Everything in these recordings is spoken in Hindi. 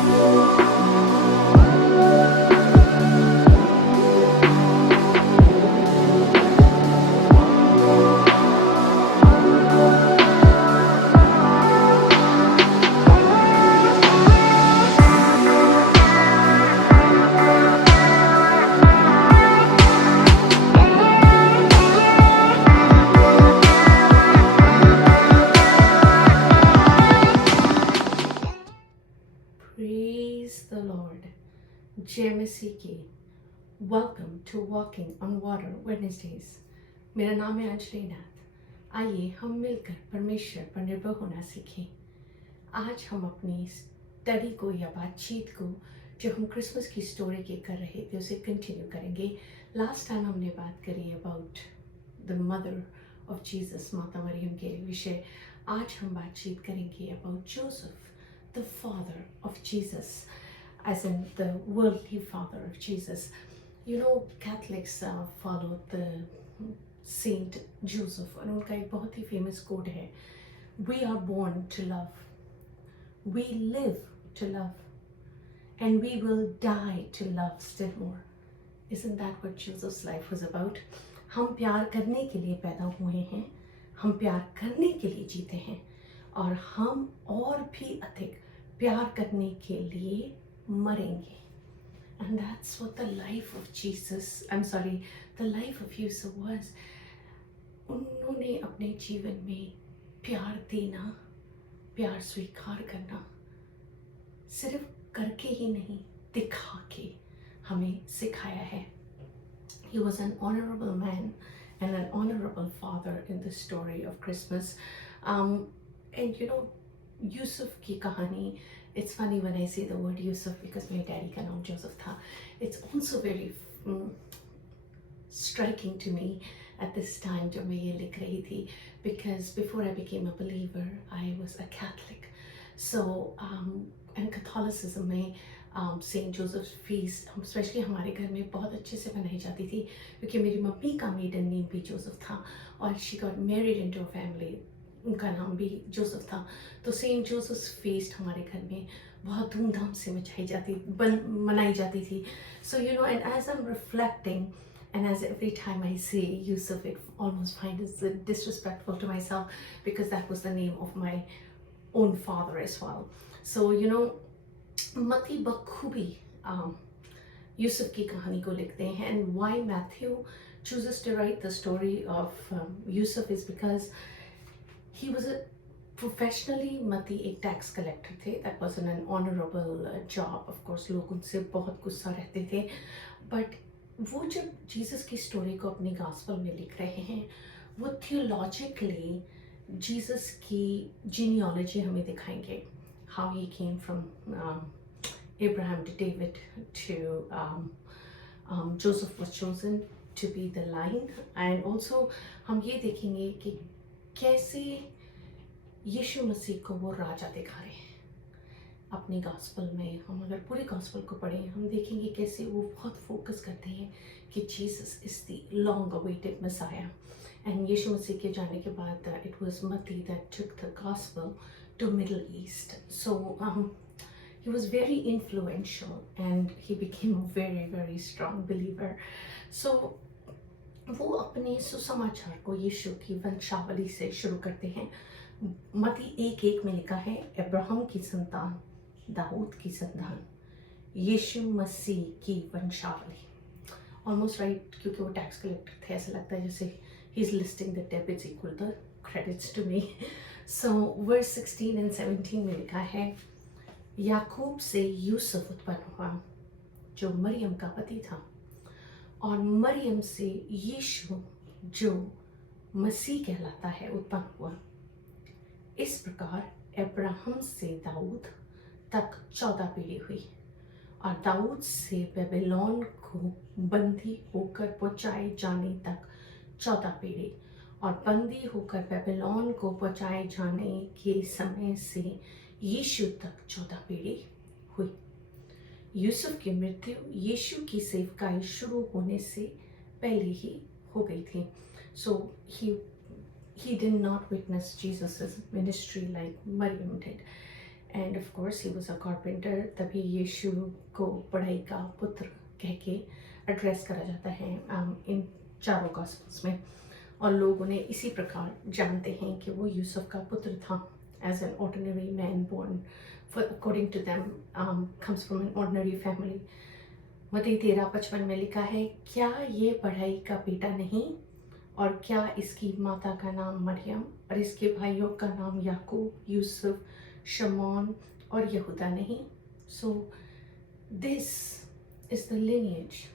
Praise the Lord. JMSC welcome to walking on water Wednesdays. मेरा नाम है अंजलि नाथ। आइए हम मिलकर परमेश्वर पर निर्भर होना सीखें। आज हम अपनी स्टडी को या बातचीत को जो हम क्रिसमस की स्टोरी के कर रहे थे उसे कंटिन्यू करेंगे। लास्ट टाइम हमने बात करी about the mother of Jesus, माता मरियम के विषय। आज हम बातचीत करेंगे about Joseph, the father of Jesus, as in the worldly father of Jesus. You know, Catholics follow the Saint Joseph, और उनका एक बहुत ही famous quote है, We are born to love, we live to love, and we will die to love still more. Isn't that what Joseph's life was about? हम प्यार करने के लिए पैदा हुए हैं, हम प्यार करने के लिए जीते हैं, और हम और भी अधिक प्यार करने के लिए मरेंगे. And that's what the life of Jesus, the life of Yusuf was. उन्होंने अपने जीवन में प्यार देना, प्यार स्वीकार करना सिर्फ करके ही नहीं, दिखा के हमें सिखाया है. He was an honorable man and an honorable father in the story of Christmas. And you know, Yusuf की कहानी, it's funny when I say the word Yusuf because my daddy का नाम Joseph था. It's also very striking to me at this time जब मैं ये लिख रही थी, because before I became a believer I was a Catholic. So and Catholicism में सेंट जोसेफ फीस्ट स्पेशली हमारे घर में बहुत अच्छे से मनाई जाती थी, क्योंकि मेरी मम्मी का मेडन नेम भी जोसेफ था और she got married into a family, उनका नाम भी जोसेफ था. तो सेंट जोसेफ फीस्ट हमारे घर में बहुत धूमधाम से मनाई जाती थी. So you know, and as I am reflecting and as every time I say Yusuf, it almost finds it disrespectful to myself because that was the name of my own father as well. So you know, मती बखूबी यूसुफ की कहानी को लिखते हैं. And why Matthew chooses to write the story of Yusuf is because he was a professionally मती एक टैक्स कलेक्टर थे. that was an honorable job. of course लोग उनसे बहुत गुस्सा रहते थे, बट वो जब जीसस की स्टोरी को अपनी गॉस्पेल में लिख रहे हैं, वो थियोलॉजिकली जीसस की जीनियोलॉजी हमें दिखाएंगे. how he came from Abraham to David to Joseph was chosen to be the line. And also हम ये देखेंगे कि कैसे यीशु मसीह को वो राजा दिखा रहे हैं अपनी गॉस्पेल में. हम अगर पूरी गॉस्पेल को पढ़ें, हम देखेंगे कैसे वो बहुत फोकस करते हैं कि Jesus is the long awaited Messiah. And यीशु मसीह के जाने के बाद इट वाज मती that took the gospel to Middle East. So he was very influential and he became a very very strong believer. So वो अपने सुसमाचार को यीशु की वंशावली से शुरू करते हैं. मती 1:1 में लिखा है, अब्राहम की संतान, दाऊद की संतान, यीशु मसीह की वंशावली. ऑलमोस्ट राइट, क्योंकि वो टैक्स कलेक्टर थे, ऐसा लगता है जैसे he is listing the debits equal the credits to me. So verse 16 and 17 में लिखा है, याकूब से यूसुफ उत्पन्न हुआ जो मरियम का पति था, और मरियम से यीशु जो मसीह कहलाता है उत्पन्न हुआ. इस प्रकार अब्राहम से दाऊद तक 14 पीढ़ी हुई, और दाऊद से बेबीलोन को बंदी होकर पहुंचाए जाने तक 14 पीढ़ी, और बंदी होकर बेबीलोन को पहुंचाए जाने के समय से यीशु तक 14 पीढ़ी हुई. यूसुफ की मृत्यु यीशु की सेवकाई शुरू होने से पहले ही हो गई थी. सो he did not witness Jesus's ministry like Maryam did. End of course he was a carpenter. तभी यीशु को पढ़ाई का पुत्र कह के एड्रेस करा जाता है इन चारों गॉस्पेल्स में, और लोग उन्हें इसी प्रकार जानते हैं कि वो यूसुफ का पुत्र था, as an ordinary man born for according to them comes from an ordinary family। मत्ती 13:55 में लिखा है, क्या ये पढ़ाई का बेटा नहीं, और क्या इसकी माता का नाम मरियम और इसके भाइयों का नाम याकूब, यूसुफ, शमौन और यहूदा नहीं। So this is the lineage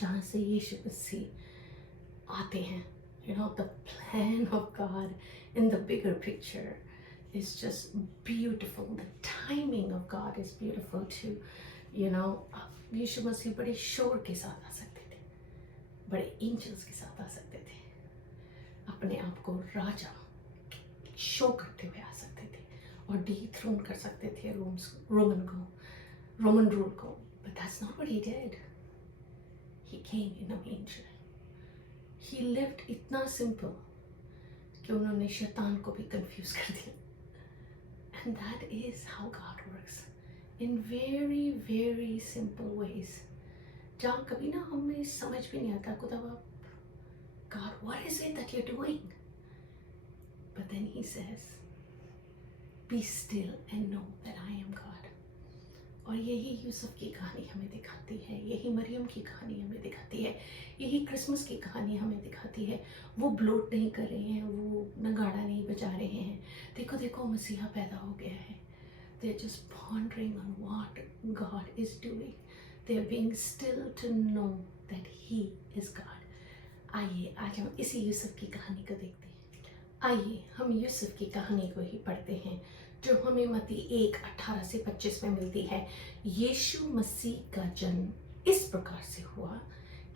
जहाँ से यीशु मसीह आते हैं। You know, the plan of God in the bigger picture is just beautiful. The timing of God is beautiful too. You know, यीशु मसीह बड़े शोर के साथ आ सकते थे, बड़े एंजल्स के साथ आ सकते थे, अपने आप को राजा शो करते हुए आ सकते थे और डिथ्रोन कर सकते थे रोमन रूल को। But that's not what he did. He came in a manger. He lived इतना सिंपल कि उन्होंने शैतान को भी कंफ्यूज कर दिया। And that is how God works, in very very simple ways, जहाँ कभी ना हमें समझ भी नहीं आता खुदा, God, what is it that you're doing? But then he says, be still and know that I am God. और यही यूसुफ की कहानी हमें दिखाती है, यही मरियम की कहानी हमें दिखाती है, यही क्रिसमस की कहानी हमें दिखाती है। वो ब्लोट नहीं कर रहे हैं, वो नगाड़ा नहीं बजा रहे हैं, देखो देखो मसीहा पैदा हो गया है। They're just pondering on what God is doing. They're being still to know that He is God. आइए आज हम इसी यूसुफ की कहानी को देखते हैं। आइए हम यूसुफ की कहानी को ही पढ़ते हैं, जो हमें मत्ती 1:18 से 25 में मिलती है। यीशु मसीह का जन्म इस प्रकार से हुआ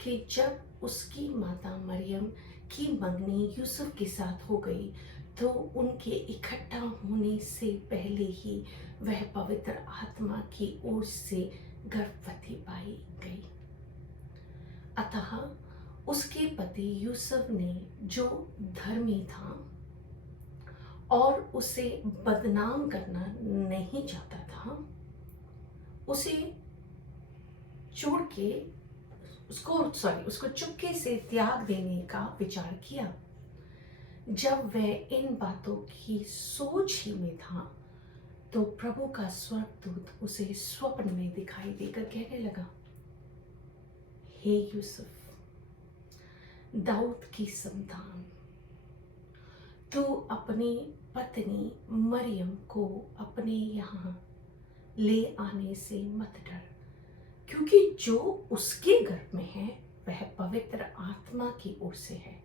कि जब उसकी माता मरियम की मंगनी यूसुफ के साथ हो गई, तो उनके इकट्ठा होने से पहले ही वह पवित्र आत्मा की ओर से गर्भवती पाई गई। अतः उसके पति यूसुफ ने, जो धर्मी था और उसे बदनाम करना नहीं चाहता था, उसे छोड़ के उसको चुपके से त्याग देने का विचार किया। जब वह इन बातों की सोच ही में था, तो प्रभु का स्वर्गदूत उसे स्वप्न में दिखाई देकर कहने लगा, हे यूसुफ, दाऊद की संतान, तू अपनी पत्नी मरियम को अपने यहाँ ले आने से मत डर, क्योंकि जो उसके गर्भ में है वह पवित्र आत्मा की ओर से है।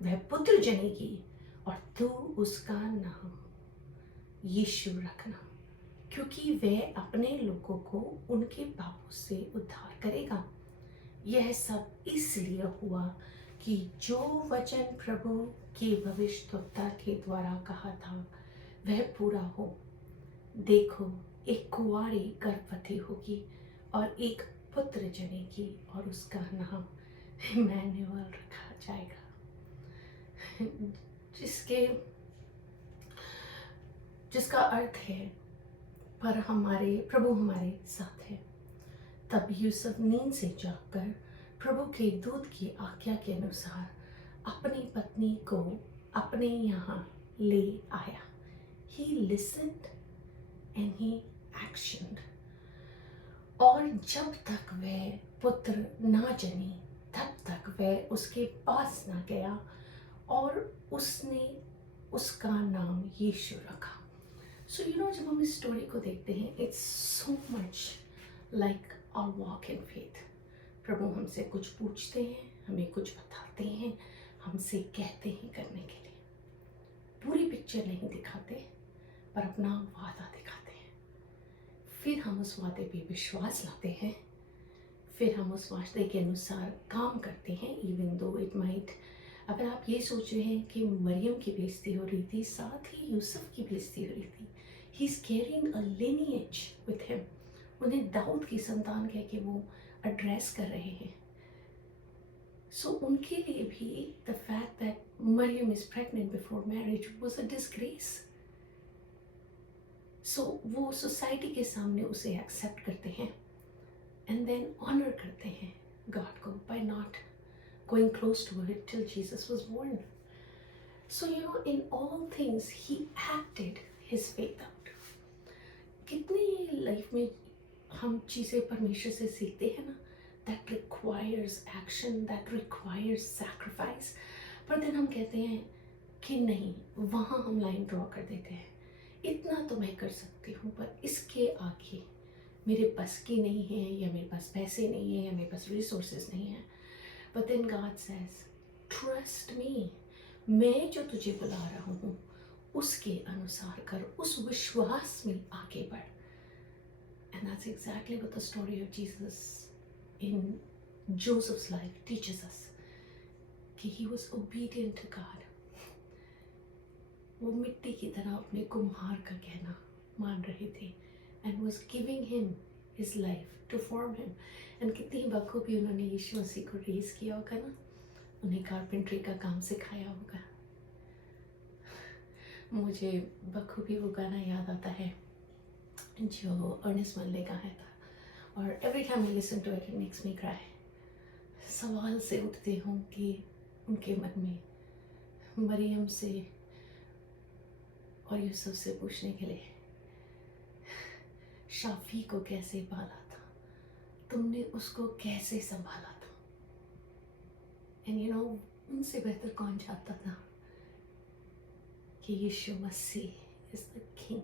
वह पुत्र जनेगी और तू उसका नाम यीशु रखना, क्योंकि वह अपने लोगों को उनके पापों से उद्धार करेगा। यह सब इसलिए हुआ कि जो वचन प्रभु की भविष्यद्वक्ता के द्वारा कहा था वह पूरा हो। देखो, एक कुंवारी गर्भवती होगी और एक पुत्र जनेगी और उसका नाम इम्मानुएल रखा जाएगा, जिसका अर्थ है पर प्रभु हमारे साथ है। तब यूसुफ नींद से जागकर प्रभु के दूत की आज्ञा के अनुसार अपनी पत्नी को अपने यहाँ ले आया। He listened and he actioned। और जब तक वह पुत्र ना जनी, तब तक वह उसके पास ना गया और उसने उसका नाम यीशु रखा। सो जब हम इस स्टोरी को देखते हैं, it's so much like our walk in faith. प्रभु हमसे कुछ पूछते हैं, हमें कुछ बताते हैं, हमसे कहते हैं करने के लिए। पूरी पिक्चर नहीं दिखाते, पर अपना वादा दिखाते हैं। फिर हम उस वादे पे विश्वास लाते हैं, फिर हम उस वादे के अनुसार काम करते हैं। इवन दो इट माइट, अगर आप ये सोच रहे हैं कि मरियम की बेइज्जती हो रही थी, साथ ही यूसुफ की बेइज्जती हो रही थी। He is carrying a lineage with him. उन्हें दाऊद की संतान कह के वो एड्रेस कर रहे हैं। सो उनके लिए भी द फैक्ट दैट मरियम is pregnant before marriage was a disgrace. So वो सोसाइटी के सामने उसे एक्सेप्ट करते हैं एंड देन ऑनर करते हैं गॉड को by not going close to it till Jesus was born. So, in all things, he acted his faith out. कितनी लाइफ में हम चीज़ें परमेश्वर से सीखते हैं ना, that requires action, that requires sacrifice. पर दिन हम कहते हैं कि नहीं, वहाँ हम लाइन ड्रॉ कर देते हैं. इतना तो मैं कर सकती हूँ, पर इसके आगे मेरे बस की नहीं है, या मेरे पास पैसे नहीं है, या मेरे पास रिसोर्सेज नहीं है. But then God says, trust me, मैं जो तुझे बुला रहा हूँ उसके अनुसार कर, उस विश्वास में आगे बढ़. And that's exactly what the story of Jesus in Joseph's life teaches us. कि he was obedient to God. वो मिट्टी की तरह अपने कुम्हार का कहना मान रहे थे and was giving him his life to form him. And कितनी बखूबी उन्होंने यीशु मसीह को रेज किया होगा ना, उन्हें कारपेंट्री का काम सिखाया होगा. मुझे बखूबी वो गाना याद आता है जो अर्नेस्ट मन ने गाया था, और every time I listen to it it makes me cry. सवाल से उठते हूँ कि उनके मन में मरियम से और यूसुफ से पूछने के लिए, शाफी को कैसे पाला था, तुमने उसको कैसे संभाला था. एंड उनसे बेहतर कौन चाहता था कि यीशु मसीह is the king.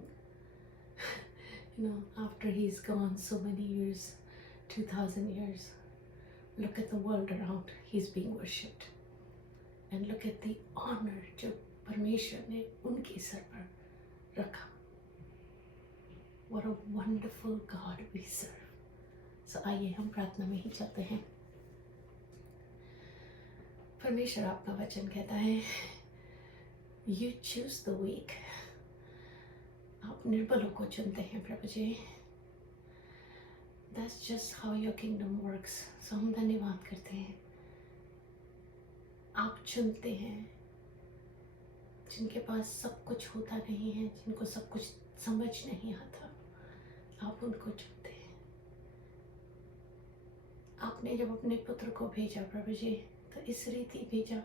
After he is gone so many years, 2000 years, look at the world around, he is being worshipped, and look at the honor जो परमेश्वर ने उनके सर पर रखा. What a wonderful God we serve. So आइए हम प्रार्थना में ही चलते हैं. परमेश्वर आपका वचन कहता है, You choose the weak. आप निर्बलों को चुनते हैं प्रभु जी. That's just how your kingdom works. So हम धन्यवाद करते हैं. आप चुनते हैं जिनके पास सब कुछ होता नहीं है, जिनको सब कुछ समझ नहीं आता, आप उनको चुनते हैं. आपने जब अपने पुत्र को भेजा प्रभु जी, तो इस रीति भेजा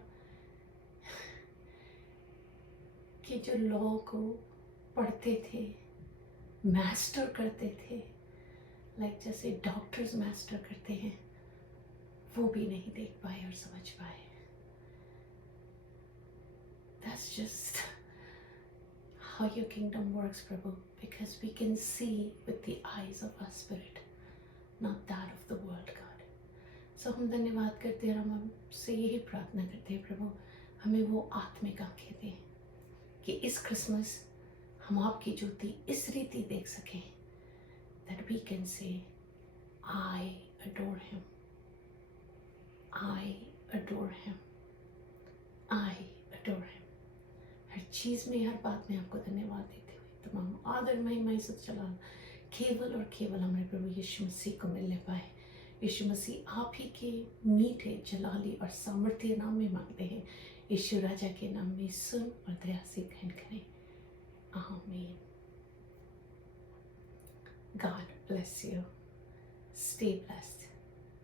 कि जो लॉ को पढ़ते थे, मास्टर करते थे, लाइक जैसे डॉक्टर्स मास्टर करते हैं, वो भी नहीं देख पाए और समझ पाए. That's just how your kingdom works, Prabhu, because we can see with the eyes of our spirit, not that of the world, God. So हम धन्यवाद करते हैं, हम आपसे यही प्रार्थना करते हैं प्रभु, हमें वो आत्मिक आंखें दें कि इस क्रिसमस हम आपकी ज्योति इस रीति देख सकें, that we can say, I adore him, I adore him, I adore him. हर चीज़ में, हर बात में आपको धन्यवाद देते हुए तमाम आदर महिमा इज्जत जलाल केवल और केवल हमारे प्रभु यीशु मसीह को मिलने पाए. यीशु मसीह आप ही के मीठे जलाली और सामर्थ्य नाम में मांगते हैं. यीशु राजा के नाम में सुन और दया से ग्रहण करें. आमीन. God bless you. Stay blessed.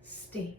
Stay.